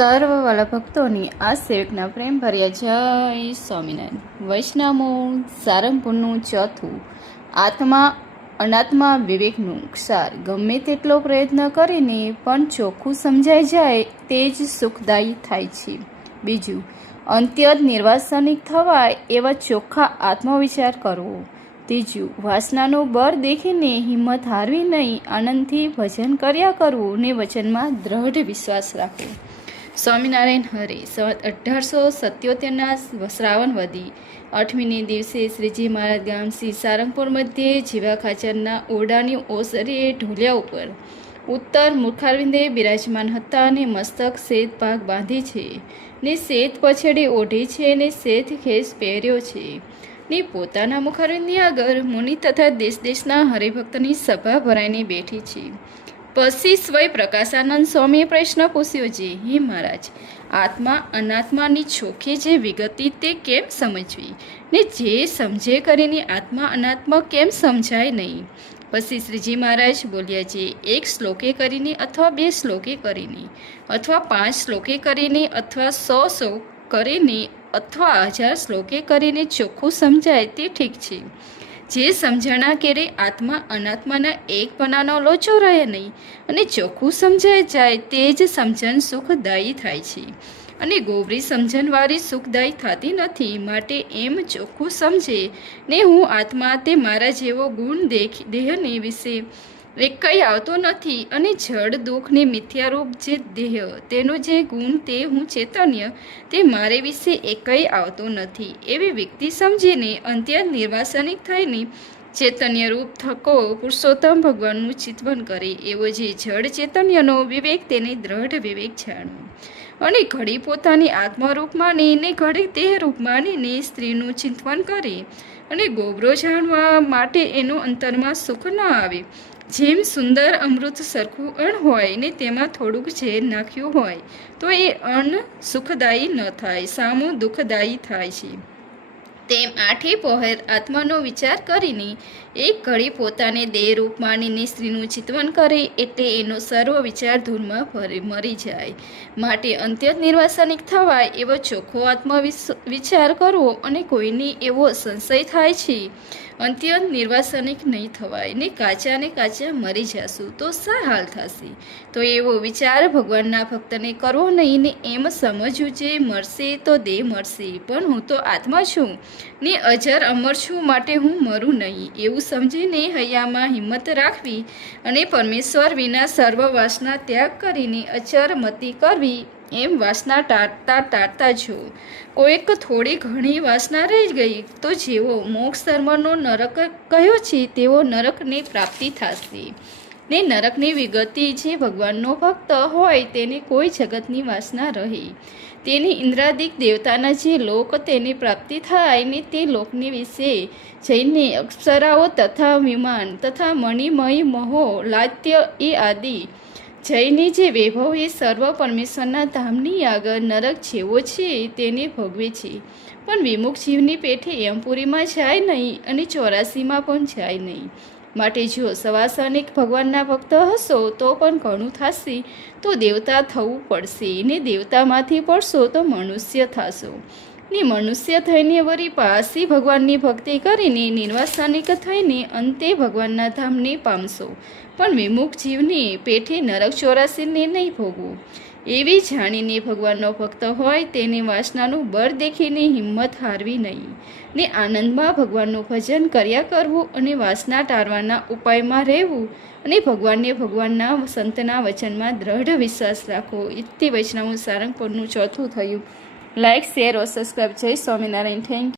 સર્વ વાલા ભક્તોની આ સેવકના પ્રેમ ભર્યા જય સ્વામિનારાયણ. વૈષ્ણવ સારંગપુરનું ચોથું આત્મા અનાત્મા વિવેકનું ક્ષાર. ગમે તેટલો પ્રયત્ન કરીને પણ ચોખ્ખું સમજાઈ જાય તે જ સુખદાયી થાય છે. બીજું, અંત્યત નિર્વાસનિક થવાય એવા ચોખ્ખા આત્મવિચાર કરવો. ત્રીજું, વાસનાનું બળ દેખીને હિંમત હારવી નહીં, આનંદથી ભજન કર્યા કરવું ને વચનમાં દ્રઢ વિશ્વાસ રાખવો. સ્વામિનારાયણ હરે. સંવત 1877 શ્રાવણ વદી 8મીને દિવસે શ્રીજી મહારાજ ગામ શ્રી સારંગપુર મધ્યે જીવા ખાચરના ઓરડાની ઓસરીએ ઢોલિયા ઉપર ઉત્તર મુખારવિંદે બિરાજમાન હતા અને મસ્તક શ્વેત ભાગ બાંધી છે ને શ્વેત પછેડી ઓઢી છે ને શ્વેત ખેસ પહેર્યો છે ને પોતાના મુખારવિંદની આગળ મુનિ તથા દેશ દેશના હરિભક્તની સભા ભરાઈને બેઠી છે. પછી સ્વય પ્રકાશાનંદ સ્વામીએ પ્રશ્ન પૂછ્યો છે, હે મહારાજ, આત્મા અનાત્માની ચોખ્ખી જે વિગતિ તે કેમ સમજવી ને જે સમજે કરીને આત્મા અનાત્મા કેમ સમજાય નહીં? પછી શ્રીજી મહારાજ બોલ્યા છે, એક શ્લોકે કરીને અથવા 2 શ્લોકે કરીને અથવા 5 શ્લોકે કરીને અથવા 100 શ્લોક કરીને અથવા 1000 શ્લોકે કરીને ચોખ્ખું સમજાય તે ઠીક છે. જે સમજણા કેરે આત્મા અનાત્માના એકપણાનો લોચો રહે નહીં અને ચોખ્ખું સમજાય જાય તે જ સમજણ સુખદાયી થાય છે અને ગોબરી સમજણવાળી સુખદાયી થતી નથી. માટે એમ ચોખ્ખું સમજે ને હું આત્મા તે મારા જેવો ગુણ દેહને વિશે એક કંઈ આવતો નથી અને જડ દુઃખને મિથ્યારૂપ જે દેહ તેનો જે ગુણ તે હું ચૈતન્ય તે મારે વિશે એક કંઈ આવતો નથી એવી વ્યક્તિ સમજીને અંત્યત નિર્વાસનિક થઈને ચૈતન્યરૂપ થકો પુરુષોત્તમ ભગવાનનું ચિંતન કરે એવો જે જડ ચૈતન્યનો વિવેક તેને દ્રઢ વિવેક જાણવો અને ઘડી પોતાની આત્મરૂપ માનીને ઘડી દેહરૂપ માનીને સ્ત્રીનું ચિંતન કરે અને ગોબરો જાણવા માટે એનો અંતરમાં સુખ ન આવે. જેમ સુંદર અમૃત સરખું અન્ન હોય ને તેમાં થોડુંક ઝેર નાખ્યું હોય તો એ અન્ન સુખદાયી ન થાય, સામું દુઃખદાયી થાય છે. તેમ આઠે પહોર આત્માનો વિચાર કરીને એક ઘડી પોતાને દેહરૂપ માનીને સ્ત્રીનું ચિંતન કરે એટલે એનો સર્વ વિચાર ધૂળમાં મરી જાય. માટે અંત્યત નિર્વાસનિક થવાય એવો ચોખ્ખો આત્મવિચાર કરવો અને કોઈની એવો સંશય થાય છે અંત્યત નિર્વાસનિક નહીં થવાય ને કાચા મરી જશું તો શા હાલ થશે? તો એવો વિચાર ભગવાનના ભક્તને કરવો નહીં ને એમ સમજવું જે મરશે તો દેહ મરશે પણ હું તો આત્મા છું ને અજર અમર છું માટે હું મરું નહીં એવું સમજીને હૈયામાં હિંમત રાખવી અને પરમેશ્વર વિના સર્વ વાસના ત્યાગ કરીને અચર મતિ કરવી. એમ વાસના ટાળતા જો કોઈક થોડી ઘણી વાસના રહી ગઈ તો જેવો મોક્ષ ધર્મનો નરક કહ્યો છે તેવો નરકની પ્રાપ્તિ થશે ને નરકની વિગતિ જે ભગવાનનો ભક્ત હોય તેને કોઈ જગતની વાસના રહે. તેની ઇન્દ્રાદિક દેવતાના જે લોક તેની પ્રાપ્તિ થાય ને તે લોકની વિશે જઈને અપ્સરાઓ તથા વિમાન તથા મણિમય મહો લાત્ય એ આદિ જઈને જે વૈભવ એ સર્વ પરમેશ્વરના ધામની આગળ નરક જેવો છે તેને ભોગવે છે. પણ વિમુખ જીવની પેઠે યમપુરીમાં જાય નહીં અને 84માં પણ જાય નહીં. માટે જો સવાસનિક ભગવાનના ભક્ત હશો તો પણ ઘણું થશે તો દેવતા થવું પડશે ને દેવતામાંથી પડશો તો મનુષ્ય થશો ને મનુષ્ય થઈને વળી પાસી ભગવાનની ભક્તિ કરીને નિર્વાસનિક થઈને અંતે ભગવાનના ધામને પામશો. પણ વિમુખ જીવની પેઠે નરક 84ને નહીં ભોગવું. એવી જાણીને ભગવાનનો ભક્ત હોય તેની વાસનાનું બળ દેખીને હિંમત હારવી નહીં ને આનંદમાં ભગવાનનું ભજન કર્યા કરવું અને વાસના ટાળવાના ઉપાયમાં રહેવું અને ભગવાનના સંતના વચનમાં દ્રઢ વિશ્વાસ રાખવો. ઇતિ વૈષ્ણવ સારંગપુરનું ચોથું થયું. લાઇક, શેર और સબસ્ક્રાઈબ. જય સ્વામિનારાયણ. Thank you.